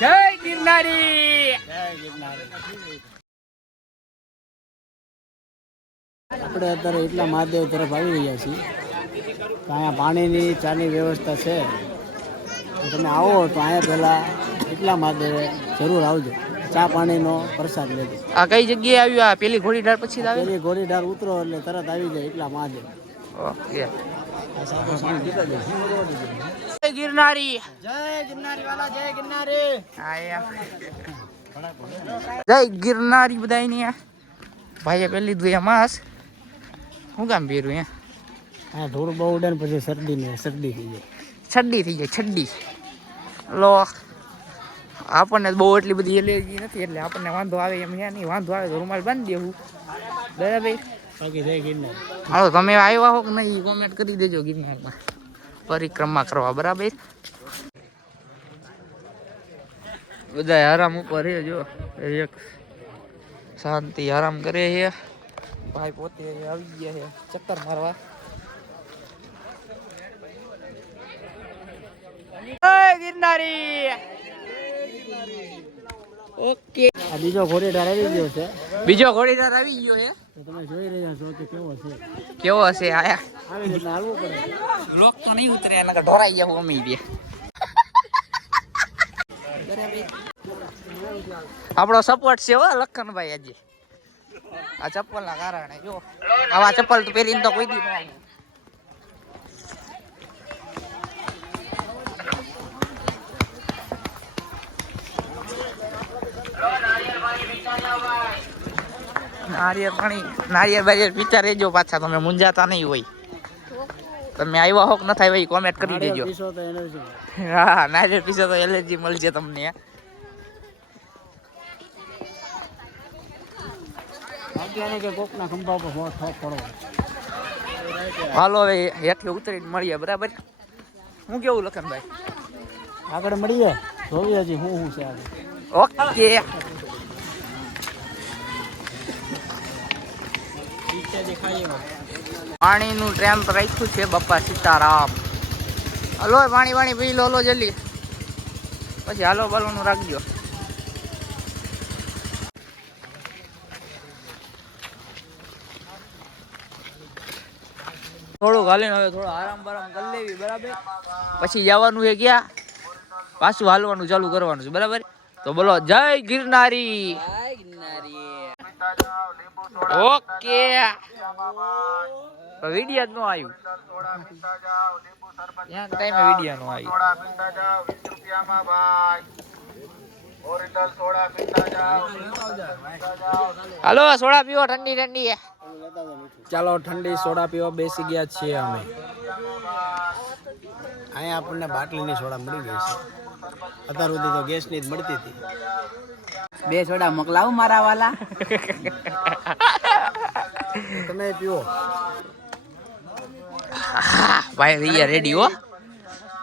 જય ગિરનારી. આપણે અત્યારે એટલા મહાદેવ તરફ આવી રહ્યા છીએ તો અહીંયા પાણીની ચાની વ્યવસ્થા છે. તો તમે આવો તો અહીંયા પહેલાં એટલા મહાદેવે જરૂર આવજો, ચા પાણીનો પ્રસાદ લેજો. આ કઈ જગ્યાએ આવ્યું? આ પેલી ઘોડીઢાળ પછી આવે? પેલી ઘોડીઢાળ ઉતરો એટલે તરત આવી જાય એટલા મહાદેવ. ઓકે. જય ગિરનારી. જય ગિરનારી વાલા, જય ગિરનારી. જય ગિરનારી બધાની. ભાઈએ પેલી દુયા માસ શું કામ પહેર્યું? હા, ધૂળ બહુ ઉડે ને પછી શરદી થઈ જાય. છડ્ડી થઈ જાય, છડ્ડી. લો, આપણને બહુ એટલી બધી એલર્જી નથી એટલે આપણને વાંધો આવે એમ નહીં. વાંધો આવે તો રૂમાલ બાંધી દેવું. બરાબર. બાકી જય ગિરનાર. હાલો, તમે આવ્યા હો કે નહીં કોમેન્ટ કરી દેજો. ગિરનારમાં પરિક્રમા કરવા. બરાબર. બધા આરામ ઉપર છે. જો એક શાંતિ આરામ કરે છે. ભાઈ પોતે આવી ગયા છે ચક્કર મારવા. ગિરનારી. ઓકે. આ બીજો ઘોડીઢાળ આવી ગયો છે. બીજો ઘોડીઢાળ આવી ગયો છે. તો તમે જોઈ રહ્યા છો કે કેવો છે. કેવો હશે? આયા આવી રીતના હાલવું પડે. બ્લોક તો નહીં ઉતરે, એના ઢોરાઈ જવું ગમી દે. આપણો સપોર્ટ છે હો લખનભાઈ. આજે આ ચપ્પલ ના કારણે જો આવા ચપ્પલ તો પહેરીને તો કોઈ દી ન આવે. નારિયેળ બારિયેળ પીતા રહેજો પાછા. તમે મુંજાતા નહીં હોય. તમે આવ્યા હોક ન થાય ભાઈ કોમેન્ટ કરી દેજો. હા, નારિયેળ પીસો તો એલર્જી મળશે તમને. હાલો હવે હેઠે ઉતરીને મળીએ. બરાબર. હું કેવું લખનભાઈ? આગળ મળીએ, જોઈએ હજી શું છે આગળ. ઓકે. પાણીનું ટ્રેમ્પ રાખ્યું છે બાપા સીતારામ. હલો પાણી પી લો. હલો જલ્દી, પછી હાલો બાલોનું રાખજો. થોડુંક હાલીને હવે થોડો આરામ કરી લેવી. બરાબર. પછી જવાનું છે ક્યાં? પાછું હાલવાનું ચાલુ કરવાનું છે. બરાબર. તો બોલો જય ગિરનારી. ઓકે. વિડિયો જ ન આવ્યું. ટાઈમે વિડિયો ન આવ્યું. હાલો સોડા પીવો ઠંડી ઠંડી. ચાલો ઠંડી સોડા પીવા બેસી ગયા છીએ અમે. અહીંયા આપણને બાટલીની સોડા મળી ગઈ છે. અત્યાર સુધી તો ગેસની જ મળતી હતી. 2 સોડા મોકલાવું મારા વાલા. તમે પીવો. ભાઈ રૈયા રેડી હો.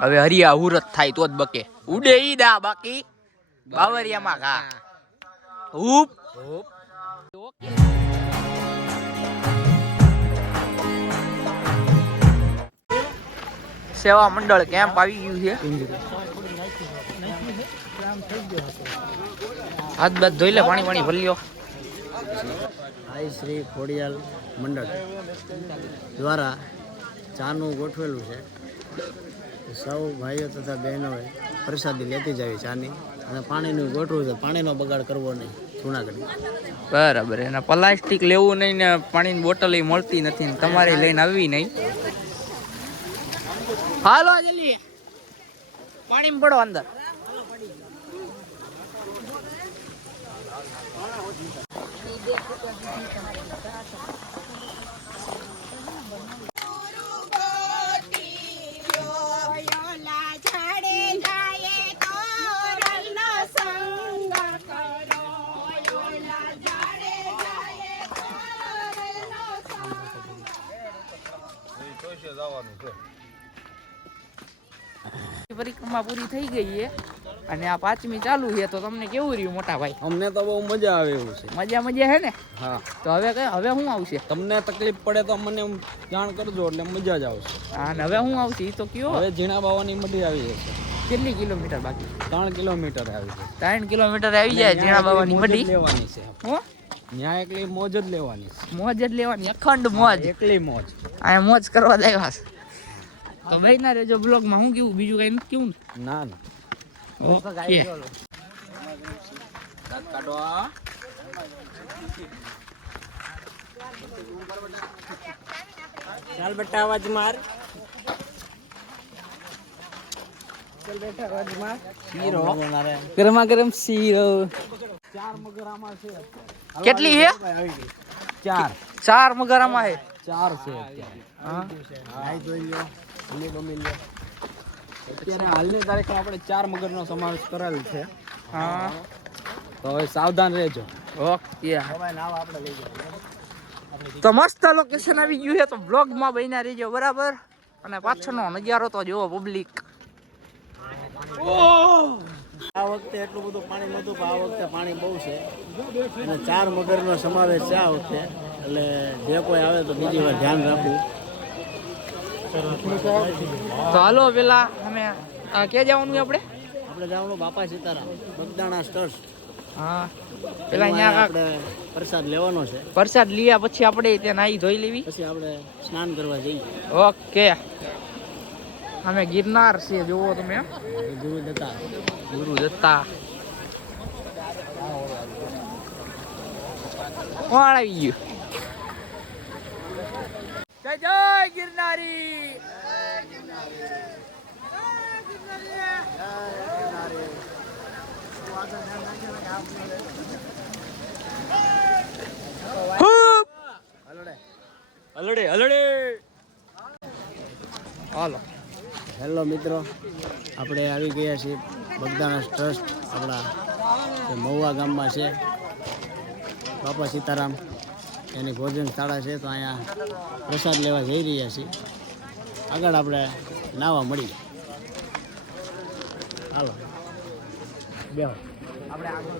હવે હરિયા હુરત થાય તો જ બકે. ઉડે ઈ દા બાકી બાવરિયામાં ઘા. ઉપ સેવા મંડળ કેમ્પ આવી ગયું છે. હાથ બાદ ધોઈ લે, પાણી ભર્યો. આઈ શ્રી ખોડિયાલ મંડળ દ્વારા ચાનું ગોઠવેલું છે. સૌ ભાઈઓ તથા બહેનોએ પ્રસાદી લેતી જાવી ચાની. અને પાણીનું ગોઠવું છે. પાણીનો બગાડ કરવો નહીં જૂનાગઢમાં. બરાબર. એના પ્લાસ્ટિક લેવું નહીં ને પાણીની બોટલ મળતી નથી ને તમારે લઈને આવવી નહીં. હાલો જલ્દી પાણી પડો અંદર. પરિક્રમા પૂરી થઈ ગઈ છે અને આ 5મી ચાલુ છે. તો તમને કેવું રહ્યું મોટા ભાઈ? અમને તો બહુ મજા આવે એવું છે. મજા છે ને? હા. તો હવે શું આવશે? તમને તકલીફ પડે તો મને જાણ કરજો એટલે મજા જ આવશે. હા, ને હવે શું આવશે એ તો કયો? હવે ઝીણા બાવાની મઢી આવી જશે. કેટલી કિલોમીટર બાકી? 3 કિલોમીટર આવી છે. 3 કિલોમીટર આવી જાય ઝીણા બાવાની મઢી. લેવાની છે. હો ન્યા એકલી મોજ જ લેવાની છે. મોજ જ લેવાની, અખંડ મોજ. એકલી મોજ. આ મોજ કરવા દેવા છે. તો ભાઈ ના રેજો બ્લોગમાં. હું કેવું બીજું કઈ નથી કેવું ના ના. ઓકે. ચાલ બેટા અવાજ માર. શીરો ગરમા ગરમ શીરો. 4 મગર આમાં છે. કેટલી છે? 4 4 મગર આમાં છે. 4 છે અત્યારે. હા ભાઈ જોઈ લો, અમે ગમી લો. અત્યારે હાલની તારીખે આપણે 4 મગરનો સમાવેશ કરેલ છે. હા તો હવે સાવધાન રહેજો. ઓકે. હવે નાવ આપણે લઈ જઈએ. તો મસ્ત લોકેશન આવી ગયું છે, તો બ્લોગમાં બન્યા રહેજો બરાબર. અને પાછળનો નજારો તો જુઓ પબ્લિક. આ વખતે એટલું બધું પાણી નહોતું, પણ આ વખતે પાણી બહુ છે અને 4 મગરનો સમાવેશ છે આ વખતે. એટલે જે કોઈ આવે તો બીજી વાર ધ્યાન રાખવું. તો હાલો પેલા અમે ક્યાં જવાનું છે આપણે? આપણે જવાનું બાપા સીતારામ બગદાણા સ્ટર્સ. હા પેલા અહીંયા આપણે પ્રસાદ લેવાનો છે. પ્રસાદ લીયા પછી આપણે ત્યાં નાહી ધોઈ લેવી. પછી આપણે સ્નાન કરવા જઈએ. ઓકે. અમે ગિરનાર છે, જોવો તમે. ગુરુ દત્તા. ગુરુ દત્તા કોણ આવી ગયું? જય જય ગિરનારી. હલડે હલડે. હાલો. હેલો મિત્રો, આપણે આવી ગયા છીએ બગદાણા ટ્રસ્ટ. આપણા જે મહુવા ગામમાં છે બાપા સીતારામ, એની ભોજન શાળા છે. તો અહીંયા પ્રસાદ લેવા જઈ રહ્યા છીએ. આગળ આપણે નાવા મળી. હાલો બેહો. આપણે આગળ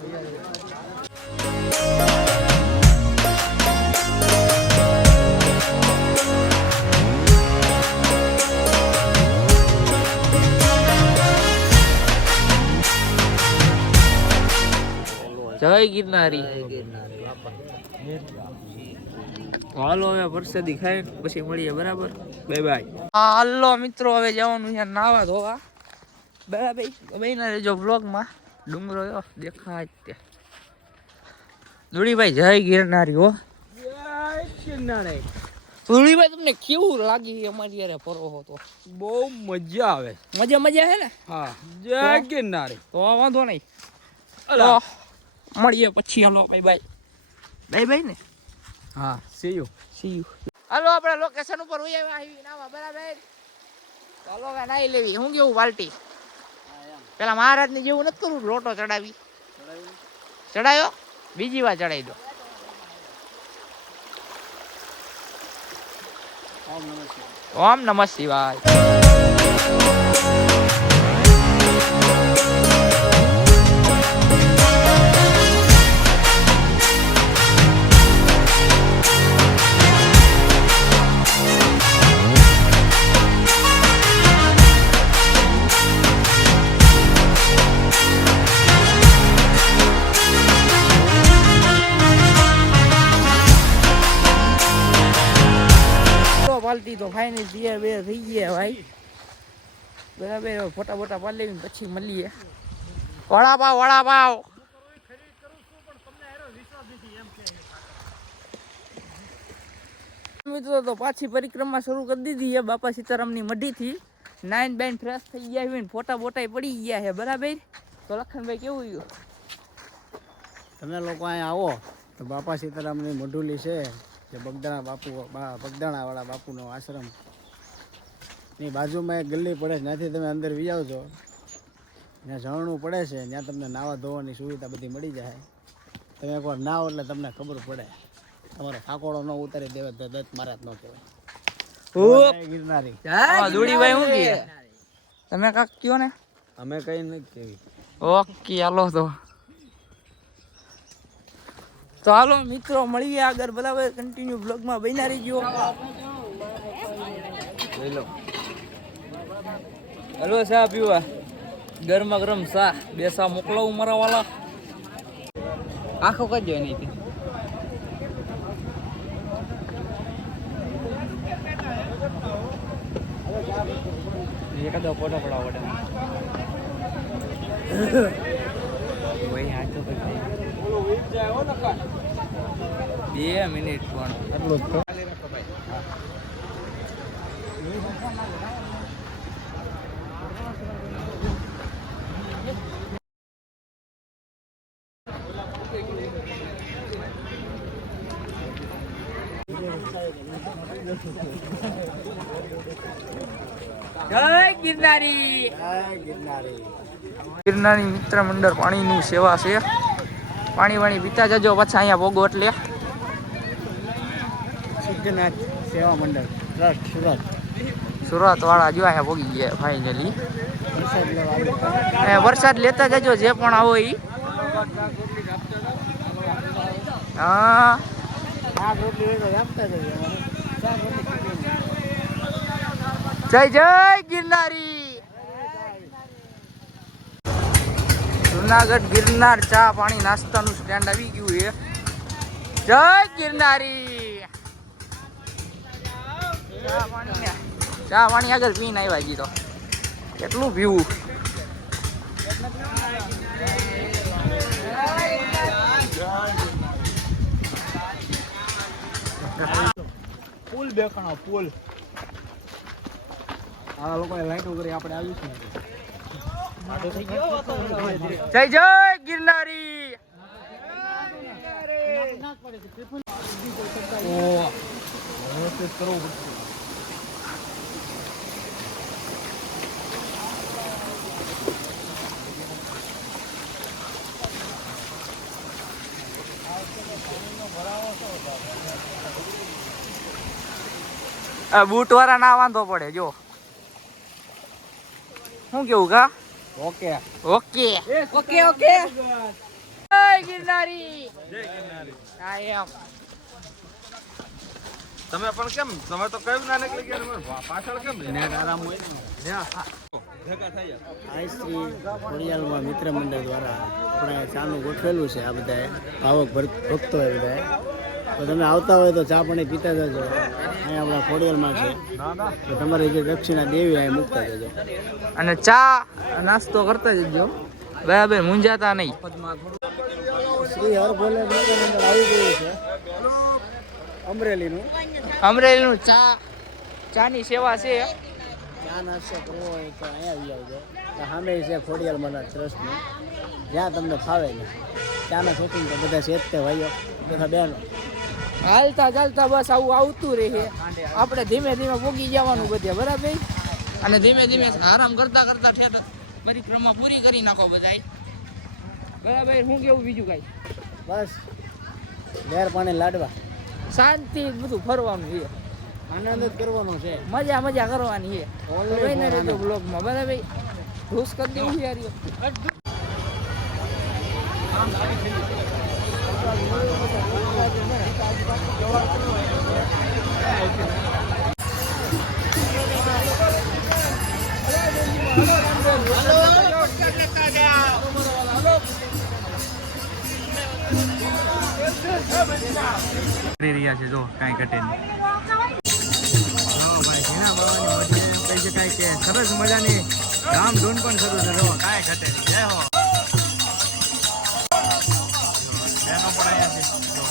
જય ગિરનારી. હાલો હવે પ્રસાદી ખાઈ પછી મળીએ બરાબર. Bye bye. હાલો મિત્રો, હવે જવાનું છે નાવા ધોવા બરાબર. બહેના રહેજો બ્લોગમાં. ડુંગરો દેખાય તે. ધૂળીભાઈ જય ગિરનારી. હો ધૂળીભાઈ, તમને કેવું લાગી અમારી યારે ફરો હો? તો બહુ મજા આવે. મજા મજા હે ને? હા, જય ગિરનારી. તો વાંધો નહીં. તો મળીએ પછી. હાલો બાય બાય. બાય બાય ને. હા, સી યુ. હાલો આપણે લોકેશન ઉપર આવી નાવા બરાબર. ચાલો કે નાઈ લેવી. હું કેવું પાલટી? પેલા મહારાજની જેવું નથી કરવું, લોટો ચડાવી. ચડાયો? બીજી વાર ચડાવી દો. ઓમ નમઃ શિવાય. પાલટી તો ફાઇનલ તૈયાર બે થઈ ગયા ભાઈ બરાબર. ફોટા બોટા પાડી લેવી પછી મળીએ. વડાપાવ વડાપાવ. મિત્રો તો પાછી પરિક્રમા શરૂ કરી દીધી છે બાપા સીતારામની મઢીથી. નાઈન બાઈન ફ્રેશ થઈ ગયા છે, ફોટા બોટા પડી ગયા છે બરાબર. તો લખનભાઈ કેવું ગયું? તમે લોકો અહીંયા આવો તો બાપા સીતારામની મઢુલી છે, જે બગદાણાવાળા બાપુનો આશ્રમ ની બાજુમાં એક ગલ્લી પડે છે. ત્યાંથી તમે અંદર વી આવજો. ત્યાં ઝરણું પડે છે, ત્યાં તમને નાવા ધોવાની સુવિધા બધી મળી જાય. તમે એકવાર નાવો એટલે તમને ખબર પડે. તમારો કાકોડો ન ઉતારી દેવે તો દત્ત મારા ન કહેવાય. ગિરનારી. જોડીભાઈ શું કહે? તમે કાક કયો ને. અમે કઈ નથી કેવી. ઓકે હાલો તો હાલો મિત્રો મળીએ આગળ બરાબર. કન્ટિન્યુ બ્લોગમાં બન્યા રહીજો. લઈ લો. હલો ચા પીવા. ગરમા ગરમ સા બે સા મોકલાવું મારા વાલા આખો કરજો નહીં એકાદો ફોટો પડાવ પડે ભાઈ હાચો કરી 2 મિનિટ પણ આટલું જ તો. જય ગિરનારી ગિરનારી મિત્ર મંડળ પાણીનું સેવા છે. પાણી વાણી પીતા જજો પાછા અહીંયા ભોગો એટલે સિદ્ધનાથ સેવા મંડળ ટ્રસ્ટ સુરત. સુરત વાળા જો અહીંયા ભોગી ગયા ફાઇનલી. વરસાદ લેવા આવ્યા. અહીંયા વરસાદ લેતા જજો જે પણ આવો ઈ. હા શાક રોટલી હોય તો આપતા જજો. શાક રોટલી જય જય ગિરનારી. જુનાગઢ ગિરનાર ચા પાણી નાસ્તાનું સ્ટેન્ડ આવી ગયું છે. જય ગિરનારી. ચા પાણી આગળ પીને આવ્યા જી તો કેટલું પીવું. પુલ દેખાણો પુલ. આવા લોકોએ લાઈટો કરી આપણે આવીશું. જય જય ગિરનારી. બૂટ વાળા ના વાંધો પડે જો શું કેવું કા. ઓકે ઓકે ઓકે ઓકે જય ગિરનારી. હા એમ તમે પણ કેમ તમે તો કયું ના નીકળી ગયા પાછળ કેમ નેટ આરામ હોય ને. આઈ શ્રી ખોડિયાલમાં મિત્ર મંડળ દ્વારા આપણે ચાનું ગોઠવેલું છે. આ બધાએ ભાવક ભક્તો એ બધાએ તો તમે આવતા હોય તો ચા પાણી પીતા જજો. અહીંયા આપણા ખોડિયાલમાં છે તો તમારી જે દક્ષિણા દેવી અહીં મૂકતા જજો. અને ચા નાસ્તો કરતા જજો બરાબર મૂંઝાતા નહીં. શ્રી હરભોલે મિત્ર મંડળ આવી ગયું છે અમરેલીનું. અમરેલીનું ચાની સેવા છે. ચા નાસ્તો કરવો હોય તો અહીંયા આવી આવજો. સામે છે ખોડિયાલમાંના ટ્રસ્ટનું જ્યાં તમને ફાવે ને ચાના શોપિંગ તો બધા છે જ તે ભાઈઓ તથા બહેનો. હાલતા ચાલતા બસ આવું આવતું રહે. આપણે ધીમે ધીમે પોગી જવાનું બધે બરાબર. અને ધીમે ધીમે આરામ કરતા કરતા ઠેઠ પરિક્રમા પૂરી કરી નાખો બધાય બરાબર. શું કેવું બીજું કાંઈ બસ લહેર પાણી લાડવા શાંતિ બધું ફરવાનું છે. આનંદ જ કરવાનો છે. મજા મજા કરવાની છે. જોઈને રહેજો બ્લોગમાં બરાબર. ઢૂસ કરી દેવું યાર. કરી રહ્યા છે જો કાંઈ ઘટે નહીં. કહી શકાય કે સરસ મજાની ધામધૂમ પણ શરૂ છે. જો કાંઈ ઘટે નહીં. જય હો. બહેનો પણ અહીંયા છે. જો.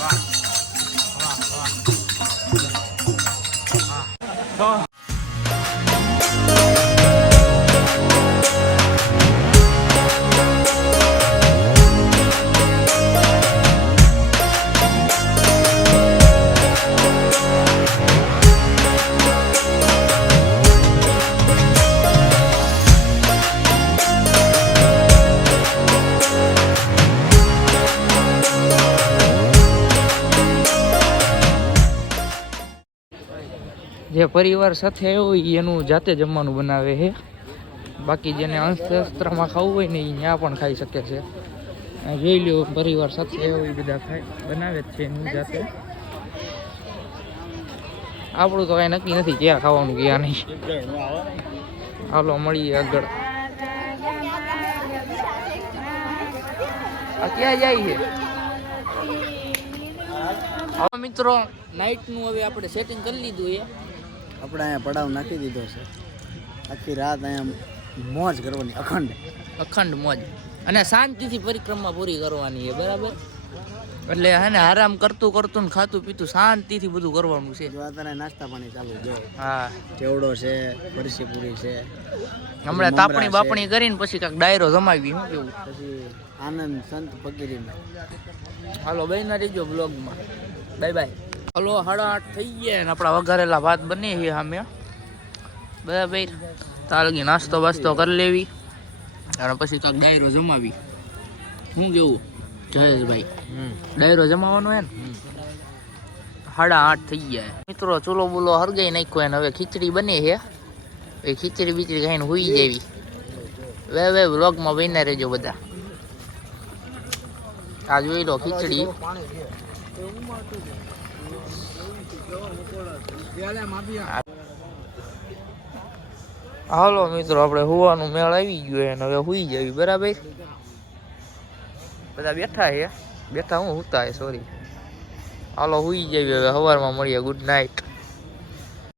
વાહ વાહ વાહ. હા. જે પરિવાર સાથે આવ્યો હોય એનું જાતે જમવાનું બનાવે છે. બાકી જેને અંશસ્ત્રમાં ખાવું હોય ને એ ત્યાં પણ ખાઈ શકે છે. જોઈ લો પરિવાર સાથે આવ્યો એ બધા ખાય બનાવે જ છે એનું જાતે. આપણું તો કઈ નક્કી નથી ક્યાં ખાવાનું ક્યાં નહીં. હાલો મળીએ આગળ. આ ક્યાં જાય છે? હવે મિત્રો નાઇટનું હવે આપણે સેટિંગ કરી લીધું છે. આપણે અહીંયા પડાવ નાખી દીધો છે. આખી રાત અહીંયા મોજ કરવાની અખંડ મોજ અને શાંતિથી પરિક્રમા પૂરી કરવાની છે. બરાબર, એટલે હે ને આરામ કરતું કરતું ને ખાતું પીતું શાંતિથી બધું કરવાનું છે. જો અત્યારે નાસ્તા પાણી ચાલુ જો. હા, ચેવડો છે, બરસી પૂરી છે, હમણાં તાપણી બાપણી કરીને પછી કાંઈક ડાયરો જમાવી. શું કેવું? પછી આનંદ સંત ફકીરીમાં. હાલો બહેના રહીજો બ્લોગમાં. Bye bye. હાલો 8:30 થઈ ગયા ને આપણા વઘારેલા ભાત બને છે સામે. બરાબર, તાલગી નાસ્તો બાસ્તો કરી લેવી અને પછી કાંઈક ડાયરો જમાવી. શું કેવું જયેશભાઈ? ડાયરો જમાવાનો હે ને. 8:30 થઈ ગયા મિત્રો. ચૂલો બુલો હરગાઈ નાખ્યો એને. હવે ખીચડી બને છે. એ ખીચડી બીચડી ખાઈને હુઈ જેવી. વે વ્લોગમાં બહીને રહેજો બધા. આ જોઈ લો ખીચડી. હાલો મિત્રો આપણે હુવાનું મેળ આવી ગયો અને હવે હુઈ જવી. બરાબર, બધા બેઠા છે. બેઠા હું હુતા હે સોરી. હાલો હુઈ જવી હવે. સવારમાં મળીએ. Good night.